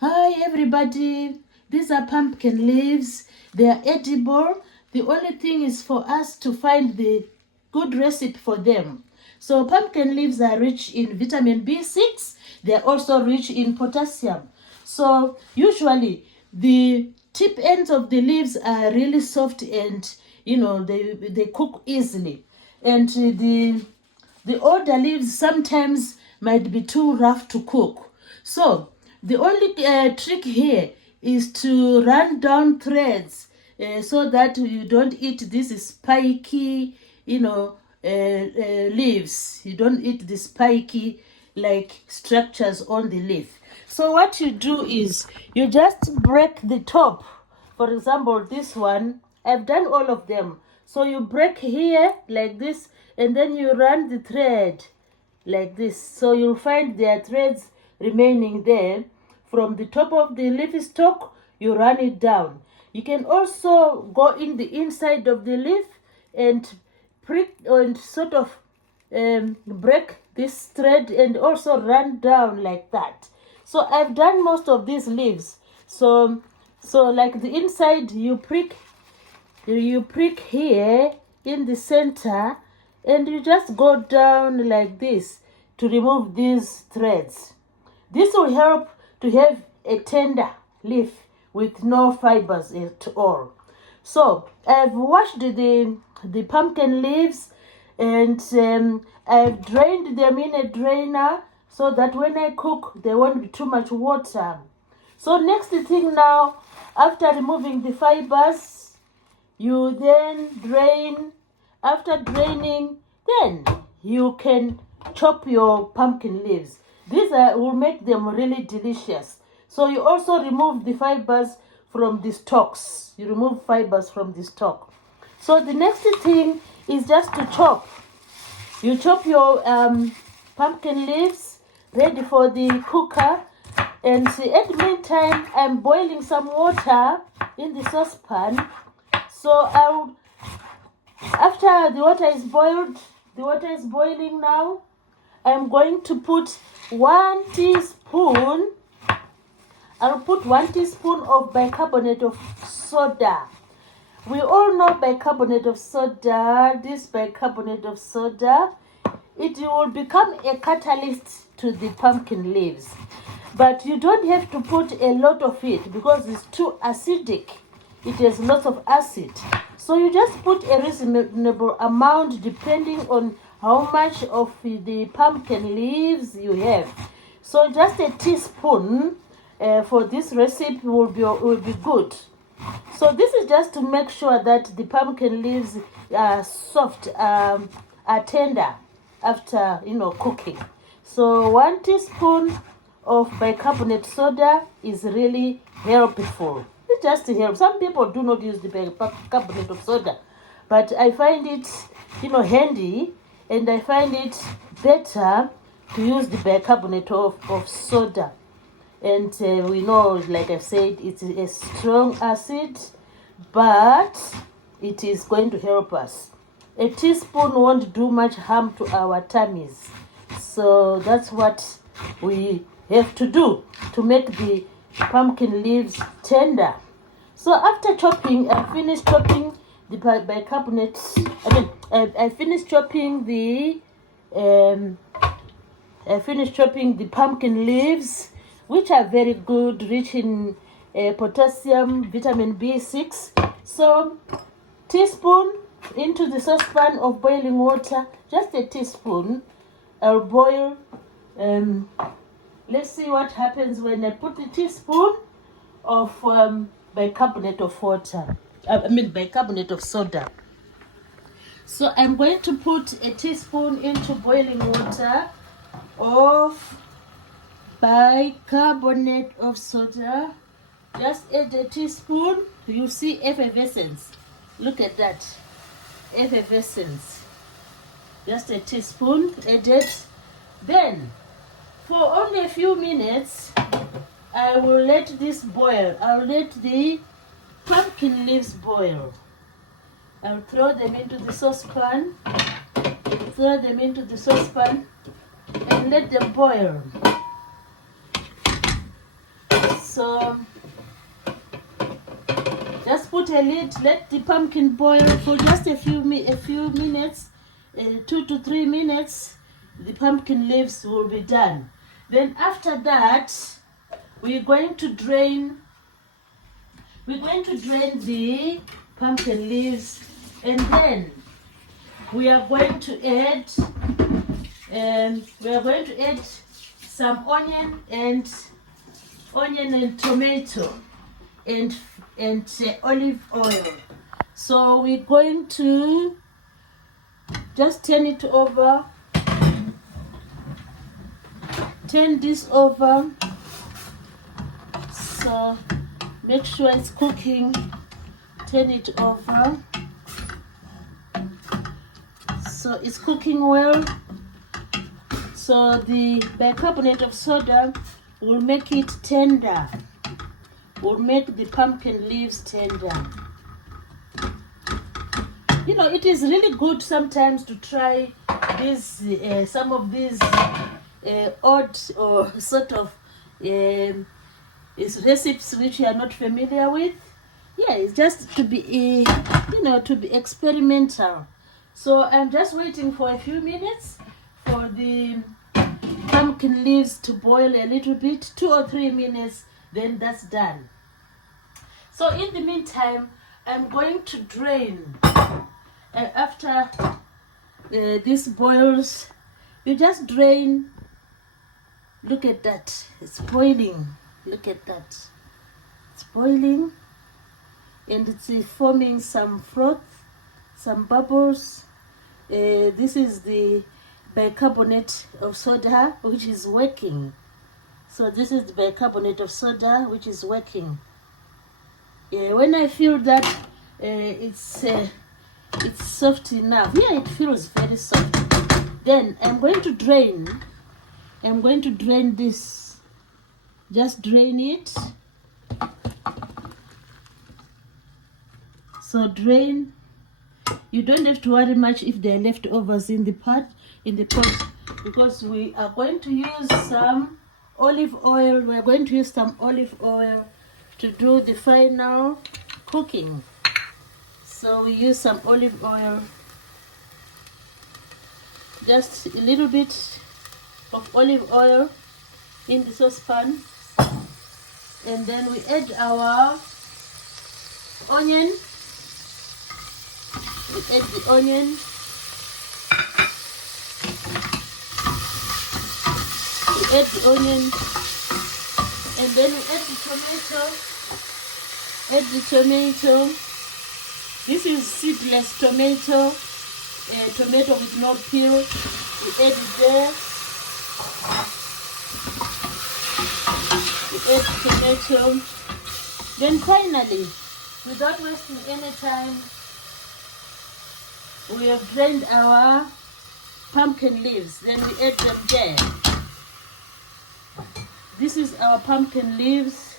Hi everybody, these are pumpkin leaves. They are edible. The only thing is for us to find the good recipe for them. So pumpkin leaves are rich in vitamin B6. They are also rich in potassium. So usually the tip ends of the leaves are really soft and they cook easily. And the older leaves sometimes might be too rough to cook. So the only trick here is to run down threads so that you don't eat this spiky, leaves. You don't eat the spiky like structures on the leaf. So what you do is you just break the top. For example, this one, I've done all of them. So you break here like this, and then you run the thread like this. So you'll find there are threads remaining there. From the top of the leaf stalk, you run it down. You can also go in the inside of the leaf and prick and sort of break this thread and also run down like that. So I've done most of these leaves. So like the inside, you prick here in the center, and you just go down like this to remove these threads. This will help to have a tender leaf with no fibers at all. So I've washed the pumpkin leaves, and I've drained them in a drainer so that when I cook there won't be too much water. So next thing now, after removing the fibers, you then drain. After draining, then you can chop your pumpkin leaves. These will make them really delicious. So you also remove the fibers from the stalks. You remove fibers from the stalk. So the next thing is just to chop. You chop your pumpkin leaves ready for the cooker. And at the meantime, I'm boiling some water in the saucepan. So after the water is boiling now, I'm going to put 1 teaspoon. I'll put 1 teaspoon of bicarbonate of soda. We all know bicarbonate of soda. This bicarbonate of soda, it will become a catalyst to the pumpkin leaves. But you don't have to put a lot of it because it's too acidic. It has lots of acid. So you just put a reasonable amount depending on how much of the pumpkin leaves you have. So just a teaspoon for this recipe will be good. So this is just to make sure that the pumpkin leaves are soft, are tender after cooking. So 1 teaspoon of bicarbonate soda is really helpful. It just helps. Some people do not use the bicarbonate of soda, but I find it handy, and I find it better to use the bicarbonate of soda. And we know, like I've said, it's a strong acid, but it is going to help us. A teaspoon won't do much harm to our tummies. So that's what we have to do to make the pumpkin leaves tender. So after chopping, I finished chopping the bicarbonate. I finished chopping the pumpkin leaves, which are very good, rich in potassium, vitamin B6. So teaspoon into the saucepan of boiling water, just a teaspoon. I'll boil. Let's see what happens when I put a teaspoon of bicarbonate of water. Bicarbonate of soda. So I'm going to put a teaspoon into boiling water of bicarbonate of soda. Just add a teaspoon. You see effervescence. Look at that. Effervescence. Just a teaspoon added. Then for only a few minutes, I will let this boil. I'll let the pumpkin leaves boil. I'll throw them into the saucepan. And let them boil. So just put a lid, let the pumpkin boil for just a few minutes, 2 to 3 minutes. The pumpkin leaves will be done. Then after that, we're going to drain the pumpkin leaves, and then we are going to add some onion and tomato and olive oil. So we're going to just turn this over. So make sure it's cooking. Turn it over. So it's cooking well. So the bicarbonate of soda will make it tender. Will make the pumpkin leaves tender. You know, it is really good sometimes to try some of these odd or sort of recipes which you are not familiar with. Yeah, it's just to be to be experimental. So I'm just waiting for a few minutes for the pumpkin leaves to boil a little bit, 2 or 3 minutes, then that's done. So in the meantime, I'm going to drain. After this boils, you just drain. Look at that, it's boiling. Look at that, it's boiling, and it's forming some froth, some bubbles. This is the bicarbonate of soda which is working. So this is the bicarbonate of soda which is working. When I feel that it's soft enough, yeah, it feels very soft, then I'm going to drain this. Just drain it. So drain. You don't have to worry much if there are leftovers in the pot, because we are going to use some olive oil. We are going to use some olive oil to do the final cooking. So we use some olive oil, just a little bit of olive oil in the saucepan, and then we add our onion. We add the onion. We add the onion, and then we add the tomato. Add the tomato. This is seedless tomato, tomato with no peel. We add it there. We add the tomato. Then finally, without wasting any time, we have drained our pumpkin leaves. Then we add them there. This is our pumpkin leaves.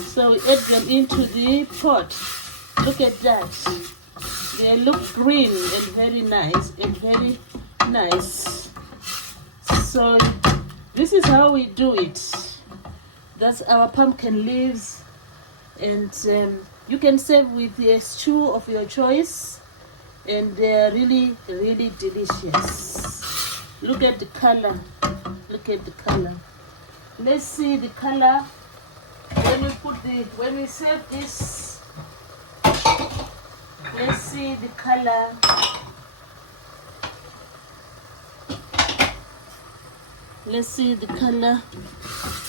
So we add them into the pot. Look at that. They look green and very nice So this is how we do it. That's our pumpkin leaves, and you can serve with a stew of your choice, and they are really delicious. Look at the color. Look at the color. Let's see the color. When we serve this, let's see the color. Let's see the color.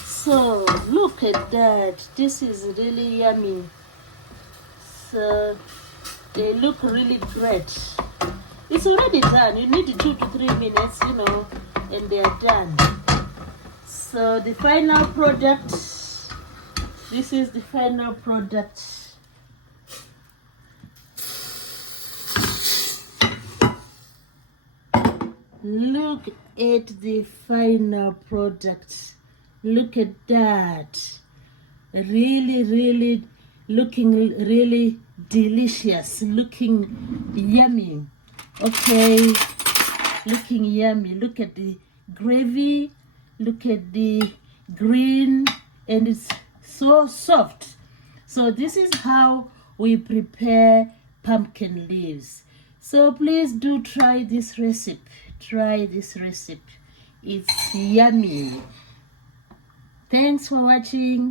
So look at that. This is really yummy. So they look really great. It's already done. You need 2 to 3 minutes, and they are done. So the final product. This is the final product. Look at the final product. Look at that. Really looking really delicious. Looking yummy. Okay. Looking yummy. Look at the gravy. Look at the green, and it's so soft. So this is how we prepare pumpkin leaves. So please do try this recipe. Try this recipe. It's yummy. Thanks for watching.